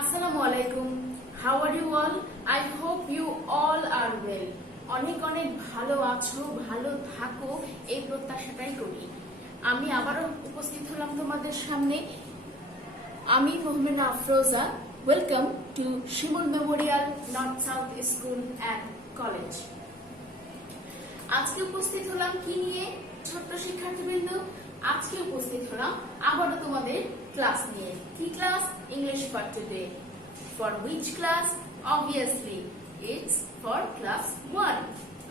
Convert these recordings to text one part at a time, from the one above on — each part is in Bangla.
আসসালামু আলাইকুম। How are you all? I hope you all are well. অনেক অনেক ভালো আছো, ভালো থাকো, এই প্রত্যাশাটাই করি। আমি আবারও উপস্থিত হলাম তোমাদের সামনে। আমি Mohammad Afroza. Welcome to Shimul Memorial north south school and college. আজকে উপস্থিত হলাম কি নিয়ে ছোট্ট শিক্ষার্থীবৃন্দ? আজকে উপস্থিত হলাম আবারও তোমাদের ক্লাস নিয়ে। কি class? English for today. For which class? Obviously it's for class 1।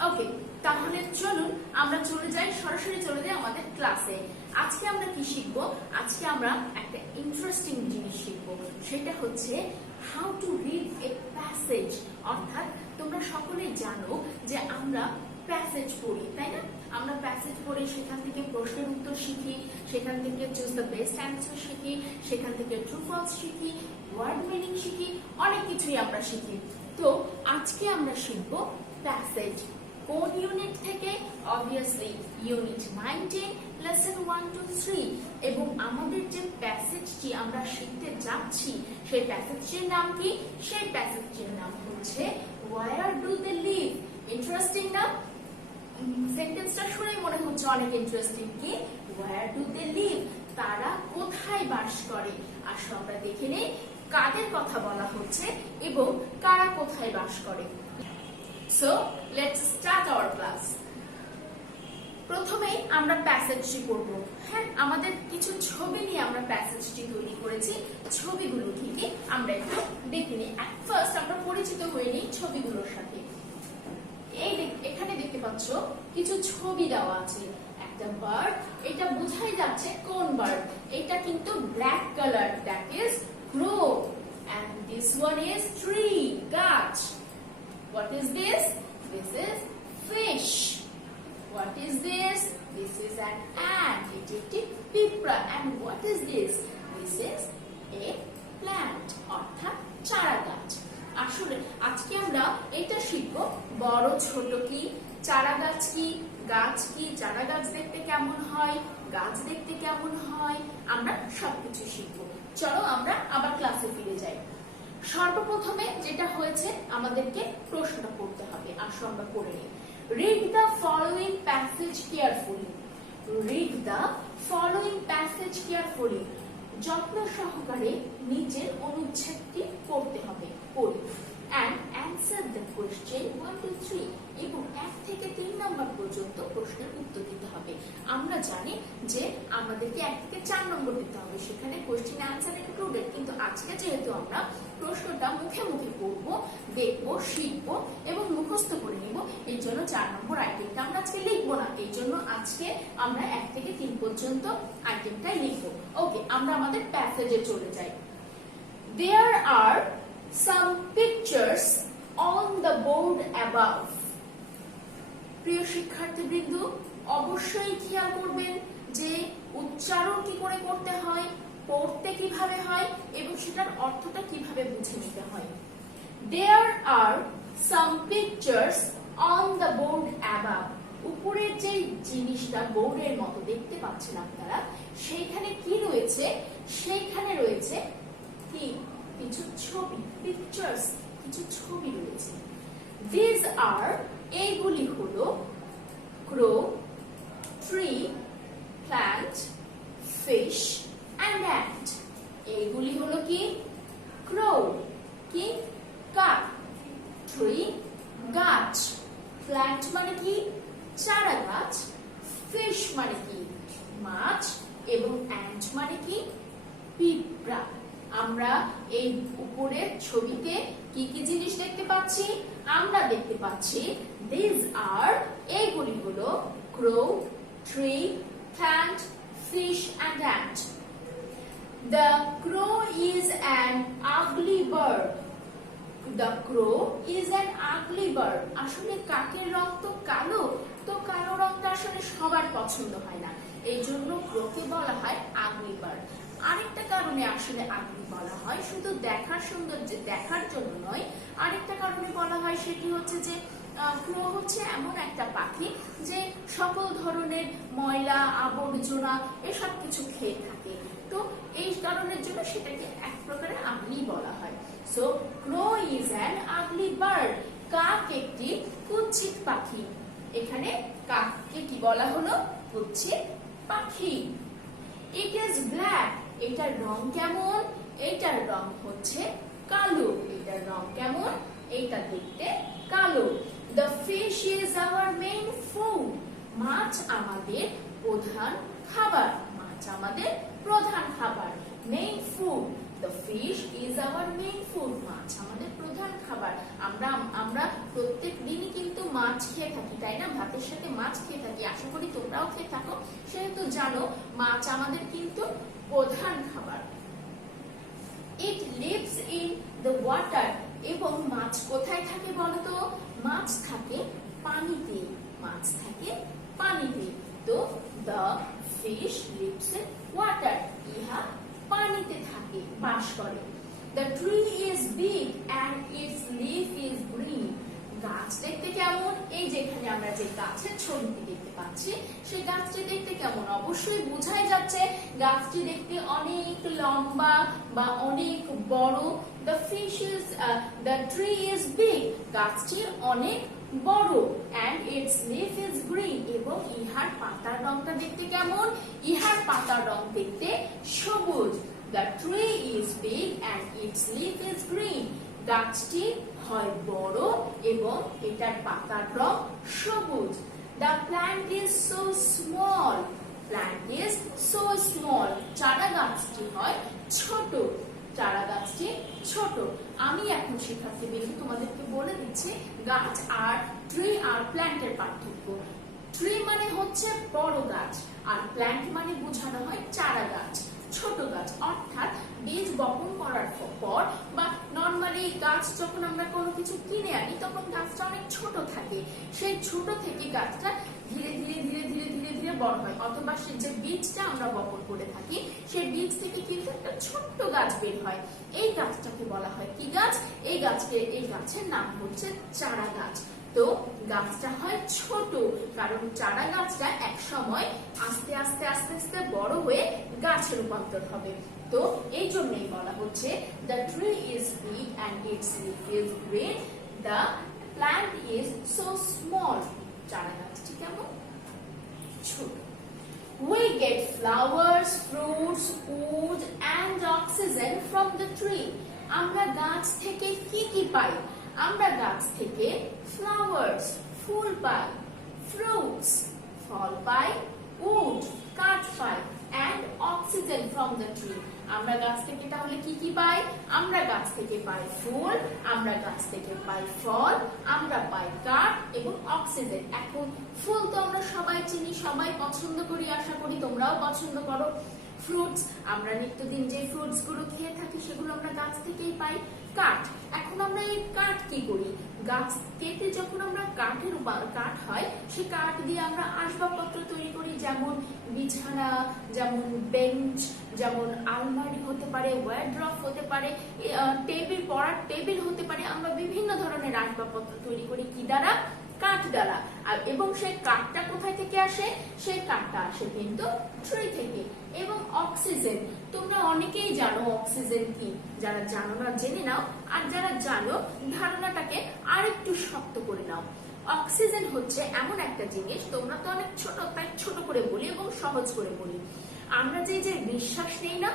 ওকে, তাহলে চলুন আমরা সরাসরি চলে যাই আমাদের ক্লাসে। আজকে আমরা কি শিখব? আজকে আমরা একটা ইন্টারেস্টিং জিনিস শিখব। সেটা হচ্ছে how to read a passage. অর্থাৎ তোমরা সকলেই জানো যে আমরা প্যাসেজ পড়ি, তাই না? আমরা প্যাসেজ পড়ি, সেখান থেকে প্রশ্নের উত্তর শিখি, সেখান থেকে চুজ দ্য বেস্ট অ্যান্সার শিখি, সেখান থেকে ট্রু ফলস শিখি, ওয়ার্ড মিনিং শিখি, অনেক কিছুই আমরা শিখি। তো আজকে আমরা শিখব প্যাসেজ। কোন ইউনিট থেকে? Obviously unit 19 lesson 1 to 3। এবং আমাদের যে প্যাসেজটি আমরা শিখতে যাচ্ছি সেই প্যাসেজটির নাম কি? সেই প্যাসেজটির নাম হচ্ছে Where do they live? Interesting না? সেন্টেন্সটা শুনেই মনে হচ্ছে অনেক ইন্টারেস্টিং। কি? Where do they live? তারা কোথায় বাস করে? আসো আমরা দেখে নেই কাদের কথা বলা হচ্ছে এবং কারা কোথায় বাস করে। So let's start our class. প্রথমেই আমরা প্যাসেজটি পড়ব। হ্যাঁ, আমাদের কিছু ছবি নিয়ে আমরা প্যাসেজটি তৈরি করেছি। ছবিগুলো কি কি আমরা একটু দেখে নিই। এট ফার্স্ট আমরা পরিচিত হয়ে নিই ছবিগুলোর সাথে। এখানে দেখতে পাচ্ছ কিছু ছবি দেওয়া আছে। একটা বার্ড, এটা বোঝাই যাচ্ছে কোন বার্ড। এটা কিন্তু black colour, that is crow. And this one is tree, গাছ। What is this? This is fish. What is this? This is an ant. এটি একটি পিঁপড়া। And what is this? This is a plant, অর্থাৎ চারা গাছ। আসলে আজকে আমরা এটা শিখব বড় ছোট কি, চারা গাছ কি, গাছ কি, চারা গাছ দেখতে কেমন হয়, গাছ দেখতে কেমন হয়, আমরা সবকিছু শিখব। চলো আমরা আবার ক্লাসে ফিরে যাই। সর্বপ্রথমে যেটা হয়েছে আমাদেরকে প্রশ্নটা পড়তে হবে। আসো আমরা পড়ে নিই। Read the following passage carefully. Read the following passage carefully. যত্ন সহকারে নিচের অনুচ্ছেদটি পড়তে হবে। পড়ি। And answer the question 1 to 3. এবং 1 থেকে 3 নম্বর পর্যন্ত প্রশ্নের উত্তর দিতে হবে। আমরা জানি যে আমাদেরকে 1 থেকে 4 নম্বর দিতে হবে, সেখানে কোশ্চেন অ্যান্সার ইনক্লুডেড। কিন্তু আজকে যেহেতু আমরা প্রশ্নটা মুখে মুখে পড়ব, দেখব, শিখব এবং মুখস্থ করে নিব, এর জন্য 4 নম্বর আইটেমটা আমরা আজকে লিখবো না। এই জন্য আজকে আমরা 1 থেকে 3 পর্যন্ত আইটেমটাই লিখবো। ওকে, আমরা আমাদের প্যাসেজে চলে যাই। There are some pictures on the board above. প্রিয় শিক্ষার্থীবৃন্দ, অবশ্যই খেয়াল করবেন যে উচ্চারণ কি করে করতে হয়, পড়তে কিভাবে হয় এবং সেটার অর্থটা কিভাবে বুঝে নিতে হয়। There are some pictures on the board above. উপরের যে জিনিসটা বোর্ডের মতো দেখতে পাচ্ছেন আপনারা, সেইখানে কি রয়েছে? সেইখানে রয়েছে কি? কিছু ছবি, পিকচার্স, কিছু ছবি রয়েছে। These are, এইগুলি হলো crow, tree, plant, fish and ant. এইগুলি হলো কি? crow কি? কাক, tree গাছ, plant মানে কি? চারা গাছ, fish মানে কি? মাছ এবং ant মানে কি? পিঁপড়া। আমরা এই উপরের ছবিতে কি কি জিনিস দেখতে পাচ্ছি? আমরা দেখতে পাচ্ছি these are, এইগুলি হলো crow, tree, plant, fish and ant. The crow is an ugly bird. The crow is an ugly bird. আসলে কাকের রং তো কালো, তো কালো রংটা আসলে সবার পছন্দ হয় না, এই জন্য ক্রোকে বলা হয় ugly bird। আরেকটা কারণে আসলে আগলি বলা হয়, শুধু দেখার সৌন্দর্য দেখার জন্য নয়, আরেকটা কারণে বলা হয়, সেটি হচ্ছে যে ক্রো হচ্ছে এমন একটা পাখি যে সকল ধরনের ময়লা আবর্জনা এসব কিছু খেয়ে থাকে। তো এই কারণের জন্য সেটাকে এক প্রকারের আগলি বলা হয়। So crow is an ugly bird. কাক একটি কুৎসিত পাখি। এখানে কাককে কি বলা হলো? কুৎসিত পাখি। It is black. এটার রং কেমন? এটার রং হচ্ছে কালো। এটার রং কেমন? এটা দেখতে কালো। The fish is our main food. মাছ আমাদের প্রধান খাবার। মাছ আমাদের প্রধান খাবার। Main food. The fish is our main food. মাছ আমাদের প্রধান খাবার। আমরা প্রত্যেক দিনই কিন্তু মাছ খেয়ে থাকি, তাই না? ভাতের সাথে মাছ খেয়ে থাকি। আশা করি তোমরাও খেয়ে থাকো, সেহেতু জানো মাছ আমাদের কিন্তু প্রধান খাবার। It lives in the water. এবং মাছ কোথায় থাকে বলতো? মাছ থাকে পানিতে। মাছ থাকে পানিতে। তো the fish lives in water. ইহা পানিতে থাকে, বাস করে। The tree is big and its leaf is green. গাছ দেখতে কেমন? এই যেখানে আমরা যে গাছের ছবিটি দেখতে পাচ্ছি, সেই গাছটি দেখতে কেমন? অবশ্যই বোঝাই যাচ্ছে গাছটি দেখতে অনেক লম্বা বা অনেক বড়। The tree is big. গাছটি অনেক বড়। And its leaf is green. এবং ইহার পাতার রংটা দেখতে কেমন? ইহার পাতার রং দেখতে সবুজ। The tree is big and its leaf is green. গাছটি হয় বড় এবং এটার পাতার রং সবুজ। The plant is so small. Plant is so small. চারা গাছটি হয় ছোট। চারা গাছটি ছোট। আমি এখন শিক্ষার্থী বন্ধু তোমাদেরকে বলে দিচ্ছি গাছ আর ট্রি আর প্ল্যান্টের পার্থক্য। ট্রি মানে হচ্ছে বড় গাছ, আর প্ল্যান্ট মানে বোঝানো হয় চারা গাছ, ছোট গাছ। অর্থাৎ বীজ বপন করার পর বা নরমালি গাছ যখন আমরা কোনো কিছু কিনে আনি তখন গাছটা অনেক ছোট থাকে। সেই ছোট থেকে গাছটা ধীরে ধীরে ধীরে ধীরে ধীরে ধীরে বড় হয়, অথবা সে যে বীজটা আমরা বপন করে থাকি সেই বীজ থেকে কিন্তু একটা ছোট্ট গাছ বের হয়। এই গাছটাকে বলা হয় কি গাছ? এই গাছের নাম হচ্ছে চারা গাছ। তো গাছটা হয় ছোট, কারণ চারা গাছটা এক সময় আস্তে আস্তে আস্তে আস্তে বড় হয়ে গাছে রূপান্তর হবে। তো এই জন্যই বলা হচ্ছে the tree is big and its leaf is green, the plant is so small. চারা গাছটি কেমন? ছোট। We get flowers, fruits, wood and oxygen from the tree. আমরা গাছ থেকে কি কি পাই? আমরা গাছ থেকে ফ্লাওয়ার্স, ফুল পাই, ফ্রুটস, ফল পাই, উড, কাঠ পাই, and oxygen from the tree. আমরা গাছ থেকে তাহলে কি কি পাই? আমরা গাছ থেকে পাই ফুল, আমরা গাছ থেকে পাই ফল, আমরা পাই কাঠ এবং অক্সিজেন। এখন ফুল তো আমরা সবাই চিনি, সবাই পছন্দ করি, আশা করি তোমরাও পছন্দ করো। ফ্রুটস, আমরা নিত্যদিন যে ফ্রুটস গুলো খেয়ে থাকি সেগুলো আমরা গাছ থেকেই পাই। কাঠ, এখন আমরা এই কাঠ কি করি? গাছ কেটে যখন আমরা কাঠ হয়, সেই কাঠ দিয়ে আমরা আসবাবপত্র তৈরি করি, যেমন বিছানা, যেমন বেঞ্চ, যেমন আলমারি হতে পারে, ওয়ার্ড্রপ হতে পারে, টেবিল, পড়ার টেবিল হতে পারে। আমরা বিভিন্ন ধরনের আসবাবপত্র তৈরি করি কি দ্বারা? কাঠ দ্বারা। এবং সেই কাঠটা কোথায় থেকে আসে? সেই কাঠটা আসে কিন্তু ট্রি থেকে। এবং অক্সিজেন, তোমরা অনেকেই জানো অক্সিজেন কি, যারা জানো না জেনে নাও, আর যারা জানো ধারণাটাকে আরেকটু শক্ত করে নাও। অক্সিজেন হচ্ছে এমন একটা জিনিস, তোমরা তো অনেক ছোট, তাই ছোট করে বলি এবং সহজ করে বলি। আমরা যে নিঃশ্বাস নেই না,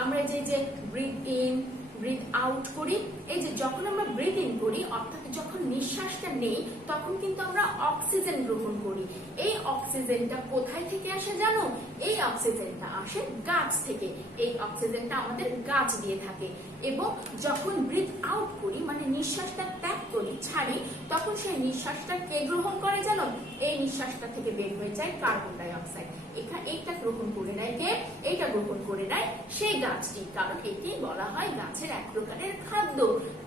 আমরা যে ব্রিথ ইন ব্রিথ আউট করি, এই যে যখন আমরা ব্রিথ ইন করি অর্থাৎ যখন নিঃশ্বাসটা নেই তখন কিন্তু আমরা অক্সিজেন গ্রহণ করি। এই অক্সিজেনটা কোথায় থেকে আসে জানো? এই অক্সিজেনটা আসে গাছ থেকে। এই অক্সিজেনটা আমাদের গাছ দিয়ে থাকে। এবং যখন ব্রিথ আউট করি মানে নিঃশ্বাসটা ত্যাগ করি, ছাড়ি, তখন সেই নিঃশ্বাসটা কে গ্রহণ করে জানো? এই নিঃশ্বাসটা থেকে বের হয়ে যায় কার্বন ডাই অক্সাইড। এইটা গ্রহণ করে নেয় কে? এইটা গ্রহণ করে নেয় সেই গাছটি, কারণ এটি বলা হয় গাছের এক প্রকারের খাদ্য।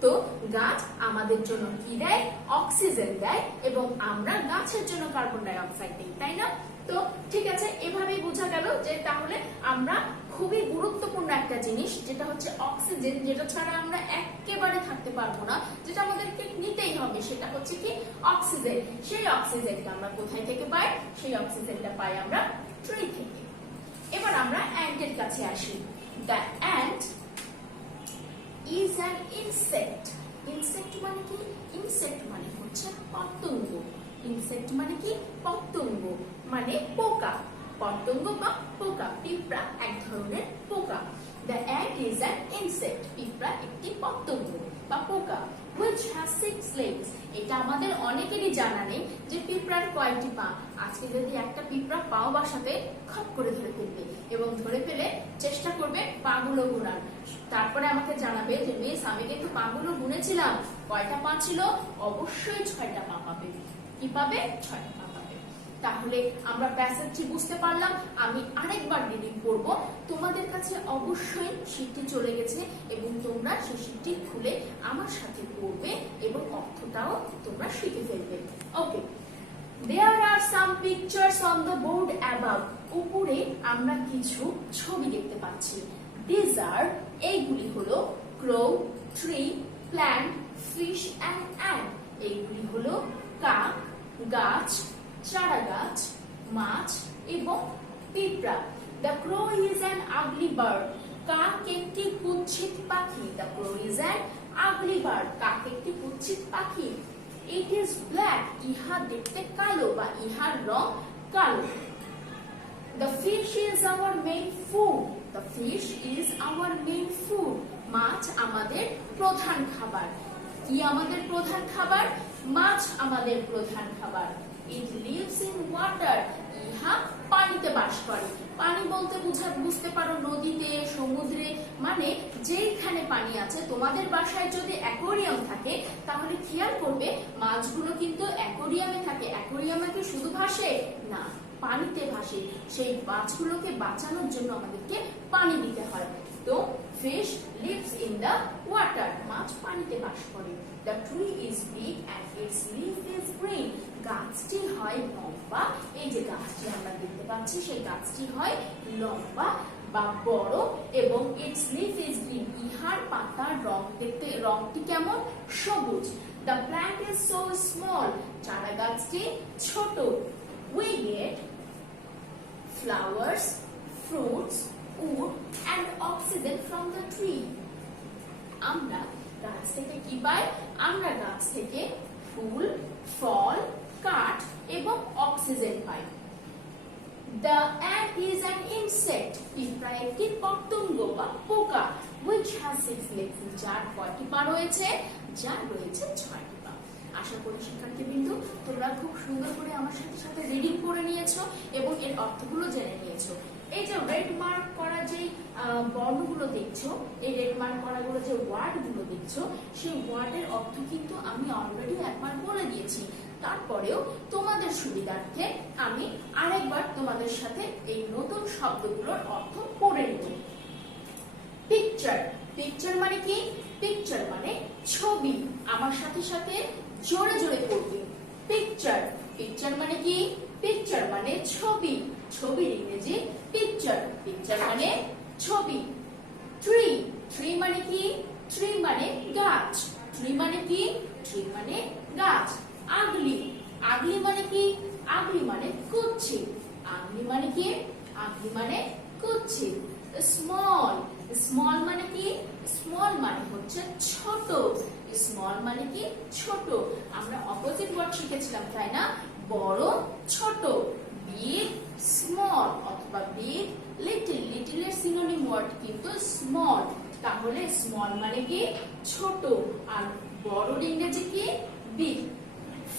তো গাছ আমাদের জন্য কি দেয়? অক্সিজেন দেয়, এবং আমরা গাছের জন্য কার্বন ডাই অক্সাইড দিই, তাই না? তো ঠিক আছে, এভাবেই বোঝা গেল যে তাহলে আমরা খুবই গুরুত্বপূর্ণ একটা জিনিস যেটা হচ্ছে অক্সিজেন, যেটা ছাড়া আমরা একেবারে থাকতে পারবো না, যেটা আমাদেরকে নিতেই হবে, সেটা হচ্ছে কি? অক্সিজেন। সেই অক্সিজেনটা আমরা কোথায় থেকে পাই? সেই অক্সিজেনটা পাই আমরা ট্রি থেকে। এবার আমরা অ্যান্টের কাছে আসি। The ant is an insect. Insect মানে কি? Insect মানে হচ্ছে পতঙ্গ। Insect মানে কি? পতঙ্গ মানে পোকা। পতঙ্গ বা পোকা, পিঁপড়া এক ধরনের পোকা। The ant is an insect. পিঁপড়া একটি পতঙ্গ বা পোকা। Which has 6 legs. এটা আমাদের অনেকেরই জানা নেই যে পিঁপড়ার কয়টি পা। আজকে যদি একটা পিঁপড়া পাও বাসাতে খপ করে ধরে ফেলবে এবং ধরে ফেলে চেষ্টা করবে পাগুলো গুনার। তারপরে আমাকে জানাবে যে মিস আমি কিন্তু পাগুলো গুনেছিলাম, কয়টা পা ছিল? অবশ্যই 6টা পা পাবে। কি পাবে? 6টা পা পাবে। তাহলে আমরা প্যাসেজটি বুঝতে পারলাম। আমি আরেকবার রিডিং করব। তোমাদের কাছে অবশ্যই শীটটি চলে গেছে এবং তোমরা সেই শীটটি খুলে আমার সাথে পড়বে এবং অর্থটাও তোমরা শিখে ফেলবে। ওকে, There are some pictures on the board above. উপরে আমরা কিছু ছবি দেখতে পাচ্ছি। These are, এইগুলি হলো crow, tree, plant, fish and ant. এইগুলি হলো কাক, গাছ, চারা গাছ, মাছ এবং পিঁপড়া। The crow is an ugly bird. কাক একটি কুৎসিত পাখি। The crow is an ugly bird. কাক একটি কুৎসিত পাখি। It is black. ইহা দেখতে কালো বা ইহার রং কালো। The fish is our main food. The fish is our main food. মাছ আমাদের প্রধান খাবার। কি আমাদের প্রধান খাবার? মাছ আমাদের প্রধান খাবার। It lives in water. ইহা পানিতে বাস করে। পানি বলতে বুঝতে পারো নদীতে, সমুদ্রে, মানে যেখানে পানি আছে। তোমাদের বাসায় যদি অ্যাকোয়ারিয়াম থাকে তাহলে খেয়াল করবে মাছগুলো কিন্তু অ্যাকোয়ারিয়ামে থাকে। অ্যাকোয়ারিয়ামে কি শুধু ভাসে? না, পানিতে ভাসে। সেই মাছগুলোকে বাঁচানোর জন্য আমাদেরকে পানি দিতে হয়। তো fish lives in the water. মাছ পানিতে বাস করে। The tree is big and its leaf is green. গাছটি হয় লম্বা। এই যে গাছটি আমরা দেখতে পাচ্ছি সেই গাছটি হয় লম্বা বা বড় এবং its leaf is green. ইহার পাতার রংটি কেমন? সবুজ। The plant is so small. চারা গাছটি ছোট। We get flowers, fruits, wood and oxygen from the tree. আমরা গাছ থেকে কি পাই? আমরা গাছ থেকে ফুল, ফল, কাঠ এবং oxygen pi. The ant is an insect. পিঁপড়া একটি পতঙ্গ বা পোকা। Which has 6 legs. যার কয়টি পা রয়েছে? যার রয়েছে 6টি পা। আশা করি শিক্ষার্থীবৃন্দ তোমরা খুব সুন্দর করে আমার সাথে সাথে রিডিং করে নিয়েছো এবং এর অর্থগুলো জেনে নিয়েছো। এই যে রেড মার্ক করা যে বর্ণগুলো দেখছো, এই রেড মার্ক করা গুলো যে ওয়ার্ডগুলো দেখছো, সেই ওয়ার্ডের অর্থ কিন্তু আমি অলরেডি একবার বলে দিয়েছি। তারপরেও তোমাদের সুবিধার্থে আমি আরেকবার তোমাদের সাথে এই নতুন শব্দগুলোর অর্থ পড়ে নেব। পিকচার। পিকচার মানে কি? পিকচার মানে ছবি। আমার সাথে সাথে জোরে জোরে পড়বে। পিকচার। পিকচার মানে কি? পিকচার মানে ছবি। ছবির ইংরেজি পিকচার। পিকচার মানে ছবি। ট্রি। ট্রি মানে কি? ট্রি মানে গাছ। ট্রি মানে কি? ট্রি মানে গাছ। আগলি। আগলি মানে কি? আগলি মানে কুৎসিত। আগলি মানে কি? আগলি মানে কুৎসিত। স্মল। স্মল মানে কি? স্মল মানে হচ্ছে ছোট। স্মল মানে কি? ছোট। আমরা অপোজিট ওয়ার্ড শিখেছিলাম তাই না? বড়, ছোট। বিগ, স্মল অথবা বিগ, লিটল। লিটল এর সিনোনিম ওয়ার্ড কিন্তু স্মল। তাহলে স্মল মানে কি? ছোট। আর বড় ইংরেজি কি? বিগ।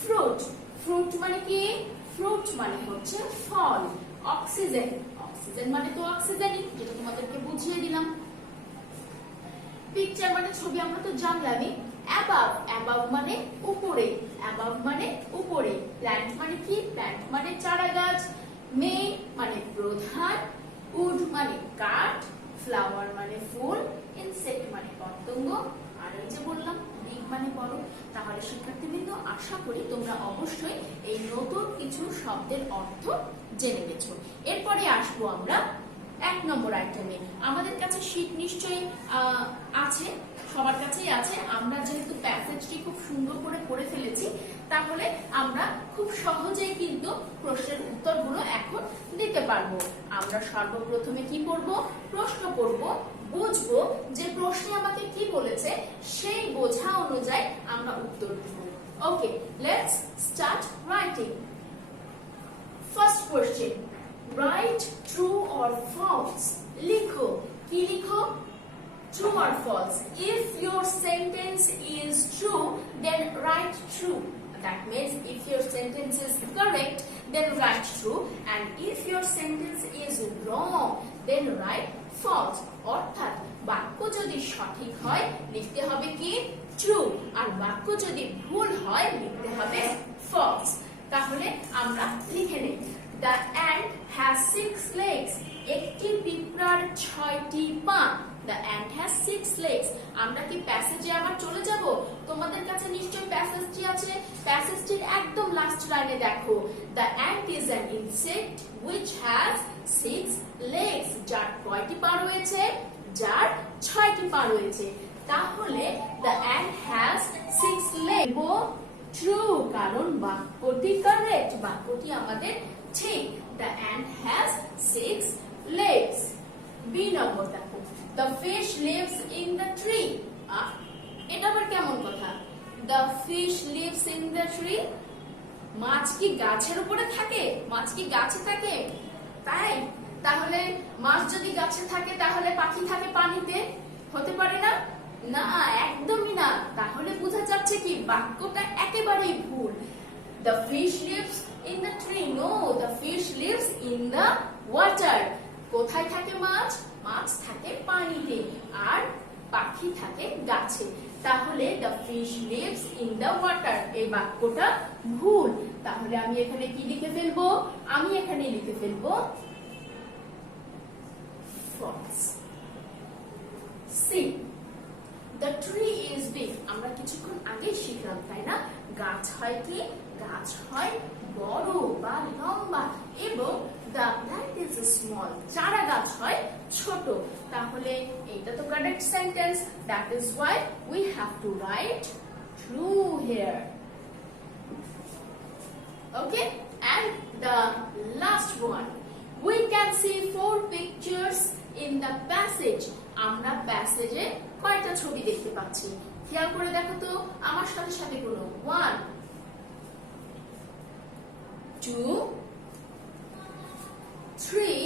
ফ্রুট। ফ্রুট মানে কি? ফ্রুট মানে হচ্ছে ফল। অক্সিজেন। অক্সিজেন মানে তো অক্সিজেনই, যেটা তোমাদেরকে বুঝিয়ে দিলাম। পিকচার মানে ছবি আমরা তো জানলামই। অ্যাবাভ। অ্যাবাভ মানে উপরে। অ্যাবাভ মানে উপরে। প্ল্যান্ট মানে কি? প্ল্যান্ট মানে চারা গাছ। মেইন মানে প্রধান। উড মানে কাঠ। ফ্লাওয়ার মানে ফুল। ইনসেক্ট মানে পতঙ্গ। আর এই যে বললাম বিগ মানে বড়। তাহলে শিক্ষার্থীবৃন্দ আশা করি তোমরা অবশ্যই এই নতুন কিছু শব্দের অর্থ জেনে গেছো। এরপরে আসবো আমরা 1 নম্বর আইটেমে। আমাদের কাছে শীট নিশ্চয়ই আছে, সবার কাছেই আছে। আমরা যেহেতু প্যাসেজটি খুব সুন্দর করে পড়ে ফেলেছি তাহলে আমরা খুব সহজেই কিন্তু প্রশ্নের উত্তরগুলো এখন দিতে পারবো। আমরা সর্বপ্রথমে কি পড়ব? প্রশ্ন পড়ব। বুঝবো যে প্রশ্নে আমাকে কি বলেছে, সেই বোঝা অনুযায়ী আমরা উত্তর দেব। Okay, let's start writing. First question, right true or false. লিখো, কি লিখো? True or false? If your sentence is true, then write true. That means if your sentence is correct, then write true, and if your sentence is wrong, then write false. অর্থাৎ বাক্য যদি সঠিক হয় লিখতে হবে কি? ট্রু, আর বাক্য যদি ভুল হয় লিখতে হবে ফলস। তাহলে আমরা লিখে নেই, The ant has 6 legs. একটি পিঁপড়ার 6টি পা। The ant has 6 legs. আমরা কি প্যাসেজে আবার চলে যাব? তোমাদের কাছে নিশ্চয়ই প্যাসেজটি আছে। প্যাসেজটির একদম লাস্ট লাইনে দেখো, The ant is an insect which has 6 legs. যার কয়টি পা রয়েছে? যার 6টি পা রয়েছে। তাহলে The ant has 6 legs. True, কারণ বাক্যটি কারেক্ট, বাক্যটি আমাদের ঠিক। The ant has 6 legs. B নম্বর দেখো, The fish lives in the tree. এটা আবার কেমন কথা? The fish lives in the tree. মাছ কি গাছের উপরে থাকে? মাছ কি গাছে থাকে? তাই? তাহলে মাছ যদি গাছে থাকে তাহলে পাখি থাকে পানিতে? হতে পারে না? না, একদমই না। তাহলে বোঝা যাচ্ছে কি বাক্যটা একেবারেই ভুল। The fish lives in the tree. No, the fish lives in the water. কোথায় থাকে মাছ? মাছ থাকে পানিতে, আর পাখি থাকে গাছে। তাহলে the fish lives in the water, এই বাক্যটা ভুল। তাহলে আমি এখানে কি লিখে ফেলবো? আমি এখানে লিখে ফেলবো false. C, The tree is big. আমরা কিছুক্ষণ আগে শিখলাম, তাই না? গাছ হয় কি? গাছ হয় বড় বা লম্বা, এবং the plant is small. চারা গাছ হয় ছোট। তাহলে এটা তো correct sentence. That is why we have to write true here. Okay, and the last one, we can see 4 pictures in the passage. আমরা প্যাসেজে কয়টা ছবি দেখতে পাচ্ছি? খেয়াল করে দেখো তো আমার সাথে সাথে গুলো। 1 2 3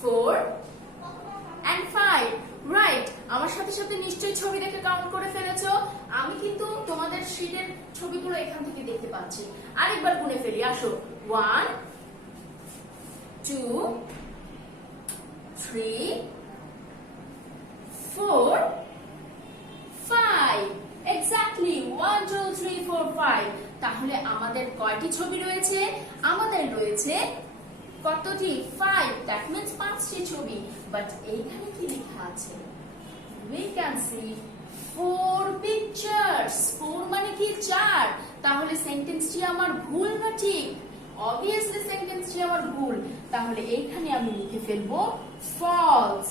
4 and 5. রাইট, আমার সাথে সাথে নিশ্চয়ই ছবি দেখে কাউন্ট করে ফেলেছো। আমি কিন্তু তোমাদের শীটের ছবিগুলো এখান থেকে দেখতে পাচ্ছি। আরেকবার গুনে ফেলি, আসো। 1 2 3 4 5. Exactly, 1 2 3 4 5. তাহলে আমাদের কয়টি ছবি রয়েছে? আমাদের রয়েছে কতটি? 5. That means 5টি ছবি। বাট এইখানে কি লেখা আছে? We can see 4 pictures. 4 মানে কি? 4। তাহলে সেন্টেন্সটি আমার ভুল না ঠিক? Obviously সেন্টেন্সটি আমার ভুল। তাহলে এইখানে আমি লিখে ফেলবো false.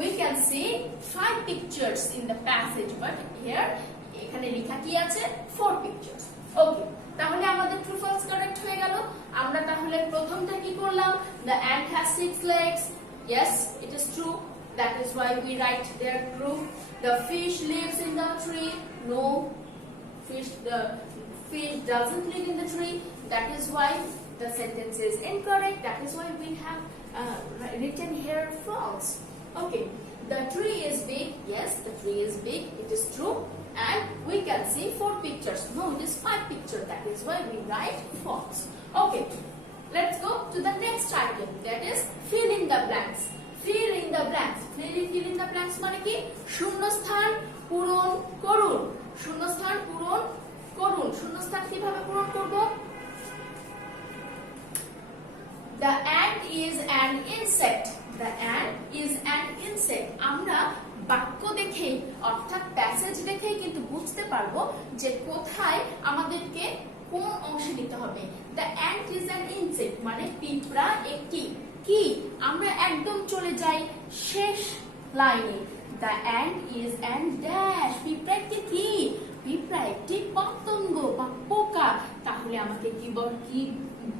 We can see 5 pictures in the passage, but here এখানে লেখা কি আছে? 4 pictures. ওকে, তাহলে আমাদের true false correct হয়ে গেল। আমরা তাহলে প্রথমটা কি করলাম? The ant has 6 legs. Yes, it is true. That is why we write there true. The fish lives in the tree. No, the fish doesn't live in the tree. That is why the sentence is incorrect. That is why we have written here false. Okay, the tree is big. Yes, the tree is big. It is true. And we can see 4 pictures. No, it is 5 pictures. That is why we write false. Okay, let's go to the next item. That is fill in the blanks. Fill in the blanks. Fill in the blanks মানে কি? শূন্যস্থান পূরণ করুন। শূন্যস্থান পূরণ করুন। শূন্যস্থান কিভাবে পূরণ করব? The ant is an insect. The ant is an insect. আমরা বাক্য দেখে অর্থাৎ প্যাসেজ দেখে কিন্তু বুঝতে পারবো যে কোথায় আমাদেরকে কোন অংশে নিতে হবে। The ant is an insect মানে পিঁপড়া একটি কি? আমরা একদম চলে যাই শেষ লাইনে। The ant is ant dash. পিঁপড়া কি? পিঁপড়া একটি পতঙ্গ বা পোকা। তাহলে আমাকে কি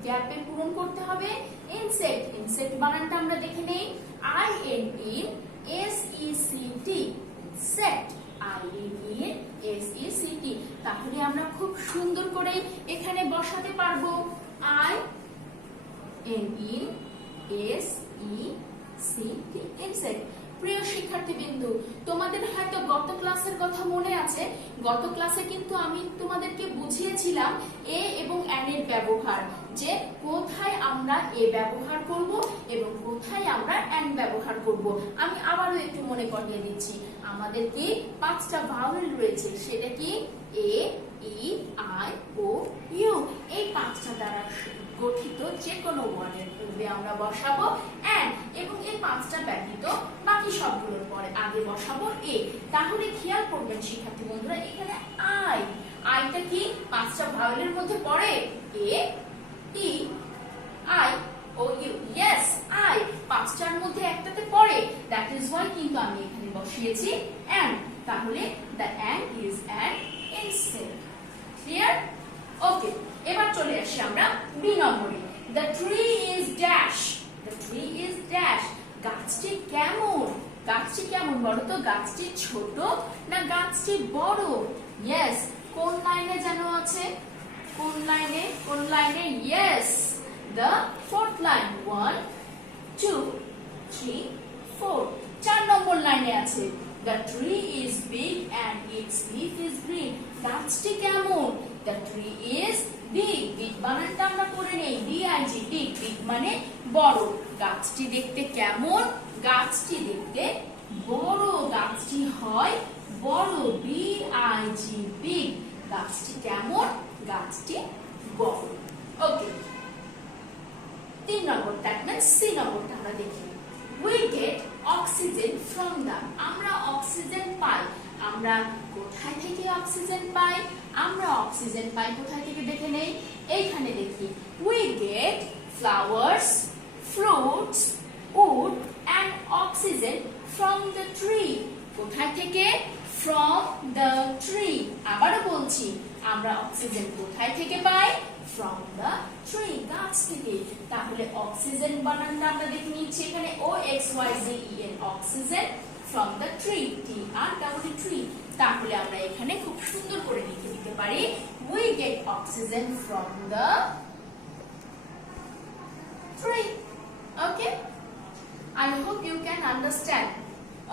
গ্যাপে পূরণ করতে হবে? ইনসেক্ট। ইনসেক্ট বানানটা আমরা দেখে নেই। INESECT insect. INESECT। তাহলে আমরা খুব সুন্দর করে এখানে বসাতে পারবো INESECT ইনসেক্ট। প্রিয় শিক্ষার্থীবৃন্দু, তোমাদের হয়তো গত ক্লাসের কথা মনে আছে। গত ক্লাসে কিন্তু আমি তোমাদেরকে বুঝিয়েছিলাম এ এবং অ্যান এর ব্যবহার, যে কোথায় আমরা এ ব্যবহার করব এবং কোথায় আমরা অ্যান ব্যবহার করব। আমি আবারও একটু মনে করিয়ে দিচ্ছি, আমাদের কি 5টা ভাওয়েল রয়েছে, সেটা কি এ, ই, আই, ও, ইউ। এই 5টা দ্বারা গঠিত যে কোনো ওয়ার্ডের পূর্বে আমরা বসাবো অ্যান, এবং এই 5টা ব্যতীত বাকি সবগুলোর পরে আগে বসাবো এ। তাহলে খেয়াল করবেন শিক্ষার্থী বন্ধুরা, এখানে আইটা কি 5টা ভাওয়েলের মধ্যে পড়ে? A, E, I, O, U. Yes, I 5টার মধ্যে একটাতে পড়ে। দ্যাট ইজ ওয়াই কিন্তু আমি এখানে বসিয়েছি অ্যান। তাহলে the ant is an insect. Clear? Okay, এবার চলে আসি আমরা বি নম্বরে। The tree is dash. The tree is dash. গাছটি কেমন? গাছটি কেমন বলো তো? গাছটি ছোট না গাছটি বড়? ইয়েস, কোন লাইনে যেন আছে? কোন লাইনে? কোন লাইনে? Yes, the 4th line. 1 2 3 4, 4 নম্বর লাইনে আছে। The tree is big and its leaf is green. গাছটি কেমন? The tree is big. Big বানানটা আমরা করে নেই, BIG, big। big মানে বড়। গাছটি দেখতে কেমন? গাছটি দেখতে বড়। গাছটি হয় বড়, BIG, big। গাছটি কেমন? গাছটি বড়। ওকে, 3 নম্বর, দ্যাট মিন্স সি নম্বরটা আমরা দেখি। We get oxygen from the. আমরা অক্সিজেন পাই। আমরা কোথায় থেকে অক্সিজেন পাই? আমরা অক্সিজেন পাই কোথায় থেকে দেখে নেই। এইখানে দেখি, we get flowers, fruits, wood and oxygen from the tree. কোথায় থেকে? From the tree. আবারও বলছি, আমরা অক্সিজেন কোথায় থেকে পাই? From the tree, গাছ থেকে। তাহলে অক্সিজেন বানানটা আমরা দেখে নিচ্ছি এখানে OXYZEN, oxygen from the tree, TREE। তাহলে আমরা এখানে খুব সুন্দর করে লিখে দিতে পারি, we get oxygen from the tree. Okay, I hope you can understand.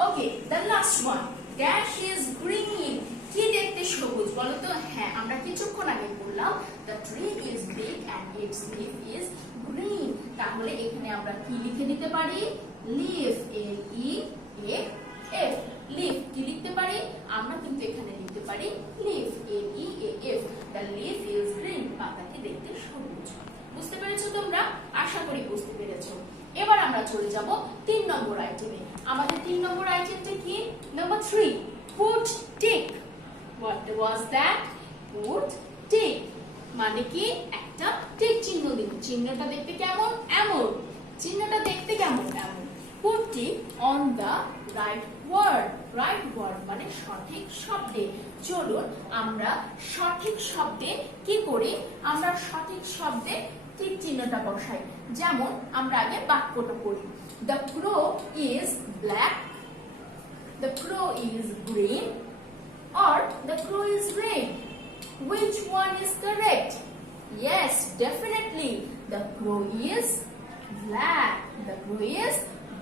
Okay, the last one, dash is green. কি দেখতে সবুজ বলো তো? হ্যাঁ, আমরা কিছুক্ষণ আগে বললাম the tree is big and its leaf is green. তাহলে এখানে আমরা কি লিখে দিতে পারি? leaf, LEAF, leaf। কি লিখতে পারি? আমরা কিন্তু এখানে লিখতে পারি leaf, LEAF। the leaf is green, পাতাটি দেখতে সবুজ। বুঝতে পেরেছো তোমরা? আশা করি বুঝতে পেরেছো। এবার আমরা চলে যাব 3 নম্বর আইটেমে। আমাদের 3 নম্বর আইটেমটা কি? Number 3, put tick. What was that? Put tick মানে কি? একটা টিক চিহ্ন দিন। চিহ্নটা দেখতে কেমন? এমন। চিহ্নটা দেখতে কেমন? এমন। Put tick on the right word. Right word মানে সঠিক শব্দে। চলুন আমরা সঠিক শব্দে কি করি? আমরা সঠিক শব্দে টিক চিহ্নটা বসাই। যেমন আমরা আগে বাক্যটা পড়ি। The crow is black. The crow is green. Or the crow is red. Which one is correct? Yes, definitely. The crow is black. The crow is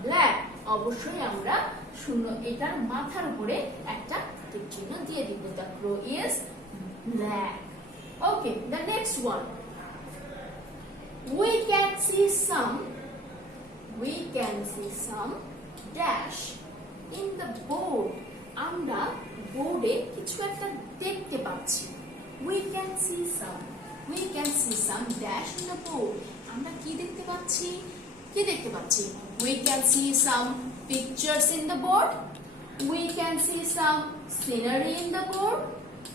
black. অবশ্যই আমরা শূন্য এটার মাথার উপরে একটা টিক চিহ্ন দিয়ে দিব। The crow is black. Okay, the next one. We can see some dash in the board. আমরা বোর্ডে কিছু একটা দেখতে পাচ্ছি। We can see some dash in the board. আমরা কি দেখতে পাচ্ছি? কি দেখতে পাচ্ছি? We can see some pictures in the board. We can see some scenery in the board.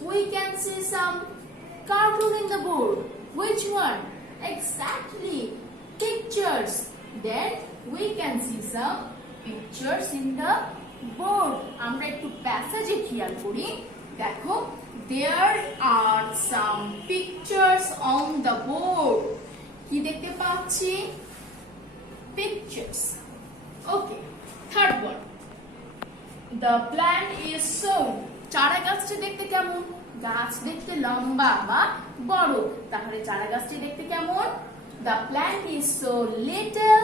We can see some cartoon in the board. Which one? Exactly, pictures. Then we can see some pictures in the board. আমরা একটু প্যাসেজে খেয়াল করি। দেখো, there are some pictures on the board. কি দেখতে পাচ্ছি? Pictures. Okay. Third one. The plant is sown. চারা গাছটি দেখতে কেমন? গাছ দেখতে লম্বা বা বড়, তাহলে চারা গাছটি দেখতে কেমন? The plant is so little.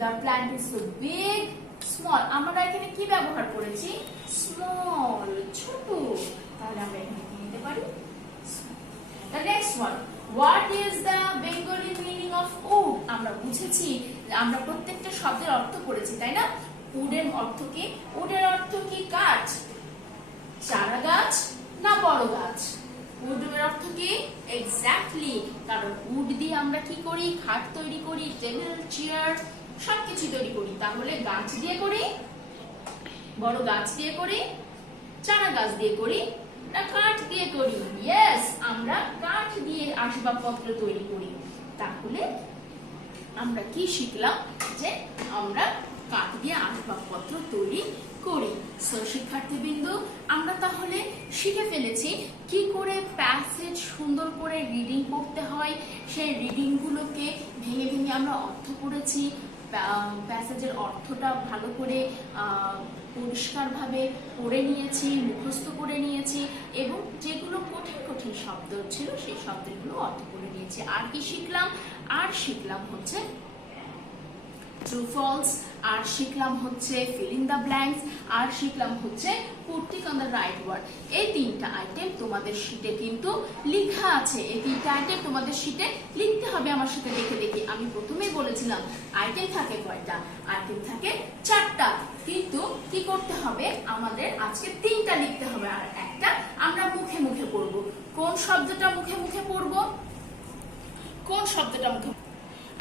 The plant is so big. Small. আমরা এখানে কি ব্যবহার করেছি? Small, ছোট। তাহলে আমরা এখানে কি নিতে পারি? The next one. What is the Bengali meaning of wood? আমরা বুঝেছি, আমরা প্রত্যেকটা শব্দের অর্থ পড়েছি, তাই না? উডের অর্থ কি? উডের অর্থ কি? কাঠ। চারা গাছ না বড় গাছ? উডের অর্থ কি? এক্স্যাক্টলি, কারণ উড দিয়ে আমরা কি করি? খাট তৈরি করি, টেবিল, চেয়ার সবকিছু তৈরি করি। তাহলে গাছ দিয়ে করি, বড় গাছ দিয়ে করি, চারা গাছ দিয়ে করি না কাঠ দিয়ে করি? ইয়েস, আমরা কাঠ দিয়ে আসবাবপত্র তৈরি করি। তাহলে আমরা কি শিখলাম? যে আমরা কাঠ দিয়ে আসবাবপত্র তৈরি করি। সো শিক্ষার্থীবৃন্দ, আমরা তাহলে শিখে ফেলেছি কি করে প্যাসেজ সুন্দর করে রিডিং করতে হয়। সেই রিডিং গুলোকে ভেঙে ভেঙে আমরা অর্থ করেছি, প্যাসেজের অর্থটা ভালো করে পরিষ্কারভাবে পড়ে নিয়েছি, মুখস্থ করে নিয়েছি, এবং যেগুলো কঠিন কঠিন শব্দ ছিল সেই শব্দগুলো অর্থ করে নিয়েছি। আর কি শিখলাম? আর শিখলাম হচ্ছে ট্রু ফলস, আর শিখলাম হচ্ছে ফিল ইন দ্য ব্ল্যাঙ্কস, আর শিখলাম হচ্ছে put tick on the right word. এই তিনটা আইটেম তোমাদের শীটে কিন্তু লেখা আছে। এই তিনটা আইটেম তোমাদের শীটে লিখতে হবে আমার সাথে দেখে দেখে। আমি প্রথমেই বলেছিলাম আইটেম থাকে কয়টা? আইটেম থাকে 4টা, কিন্তু কি করতে হবে? আমাদের আজকে 3টা লিখতে হবে, আর একটা আমরা মুখে মুখে পড়বো। কোন শব্দটা মুখে মুখে পড়বো? কোন শব্দটা মুখে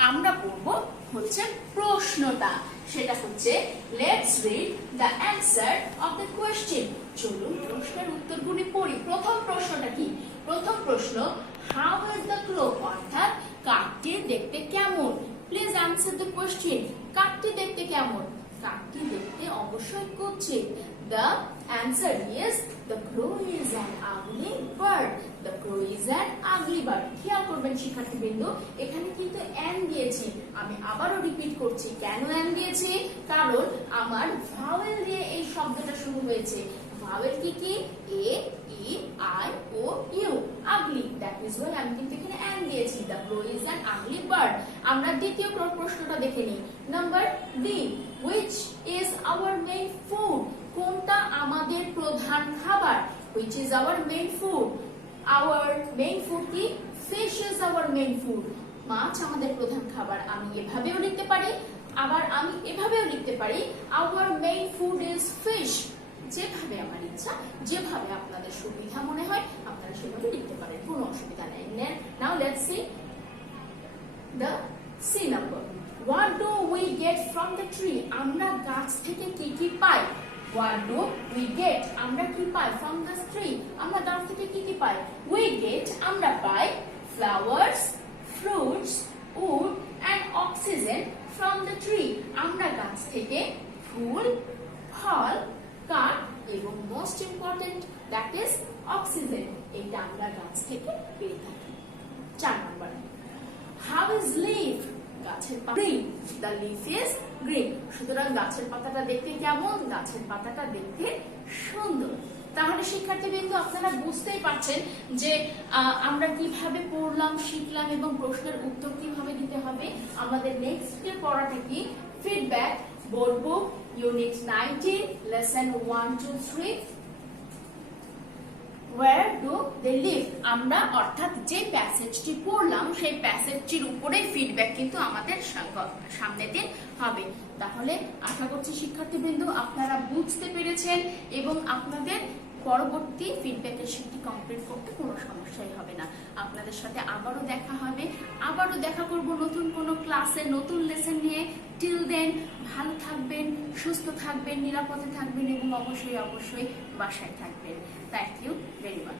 আমরা পড়বো হচ্ছে প্রশ্নটা। সেটা হচ্ছে let's read the answer of the question. চলুন প্রশ্নের উত্তরগুলি পড়ি। প্রথম প্রশ্নটা কি? প্রথম প্রশ্ন, হাউ ইজ দ্য ক্লক? অর্থাৎ কাকটি দেখতে কেমন? Please answer the question. কাকটি দেখতে কেমন? কাকটি দেখতে অবশ্যই কুৎসিত। The answer is the crow is an ugly bird. The crow is an ugly bird. খেয়াল করবেন শিক্ষার্থীবৃন্দ, এখানে কিন্তু an দিয়েছি। আমি আবারও রিপিট করছি, কেন an দিয়েছি? কারণ আমার ভাওয়েল দিয়ে এই শব্দটা শুরু হয়েছে। ভাওয়েল কি কি? a, e, i, o, u, ugly. That is why আমি কিন্তু এখানে an দিয়েছি। The crow is an ugly bird. আমরা দ্বিতীয় প্রশ্নটা দেখে নিই। Number B, which is our main food? কোনটা আমাদের প্রধান খাবার? Which is our main food? Our main food কি? Fish is our main food. মাছ আমাদের প্রধান খাবার। আমি এভাবেও লিখতে পারি, আবার আমি এভাবেও লিখতে পারি, our main food is fish. যেভাবে আমার ইচ্ছা, যেভাবে আপনাদের সুবিধা মনে হয় আপনারা সেভাবে লিখতে পারেন, কোনো অসুবিধা নেই। Now let's see the C number. What do we get from the tree? আমরা গাছ থেকে কি কি পাই? What do we get? আমরা কি পাই? From the tree. আমরা গাছ থেকে কি কি পাই? We get, আমরা পাই flowers, fruits, wood and oxygen from the tree. আমরা গাছ থেকে ফুল, ফল, কাঠ এবং most important that is oxygen, এটা আমরা গাছ থেকে পেয়ে থাকি। 4 নম্বর, how is leaf? গাছের পাতা green. The leaf is green. সুতরাং গাছের পাতাটা দেখতে কেমন? গাছের পাতাটা দেখতে সুন্দর। তাহলে শিক্ষার্থীবৃন্দ, আপনারা বুঝতেই পারছেন যে আমরা কিভাবে পড়লাম, শিখলাম এবং প্রশ্নের উত্তর কিভাবে দিতে হবে। আমাদের নেক্সট পড়াটা কি? Feedback, board book, unit 19, lesson 1 2 3, where do they live? আমরা অর্থাৎ যে প্যাসেজটি পড়লাম সেই প্যাসেজটির উপরে ফিডব্যাক কিন্তু আমাদের সামনের দিন হবে। তাহলে আশা করছি শিক্ষার্থীবৃন্দ আপনারা বুঝতে পেরেছেন এবং আপনাদের পরবর্তী ফিডব্যাকের শিটটি কমপ্লিট করতে কোনো সমস্যাই হবে না। আপনাদের সাথে আবারও দেখা হবে, আবারও দেখা করব নতুন কোনো ক্লাসে নতুন লেসন নিয়ে। টিল দেন ভালো থাকবেন, সুস্থ থাকবেন, নিরাপদে থাকবেন এবং অবশ্যই অবশ্যই বাসায় থাকবেন। Thank you very much.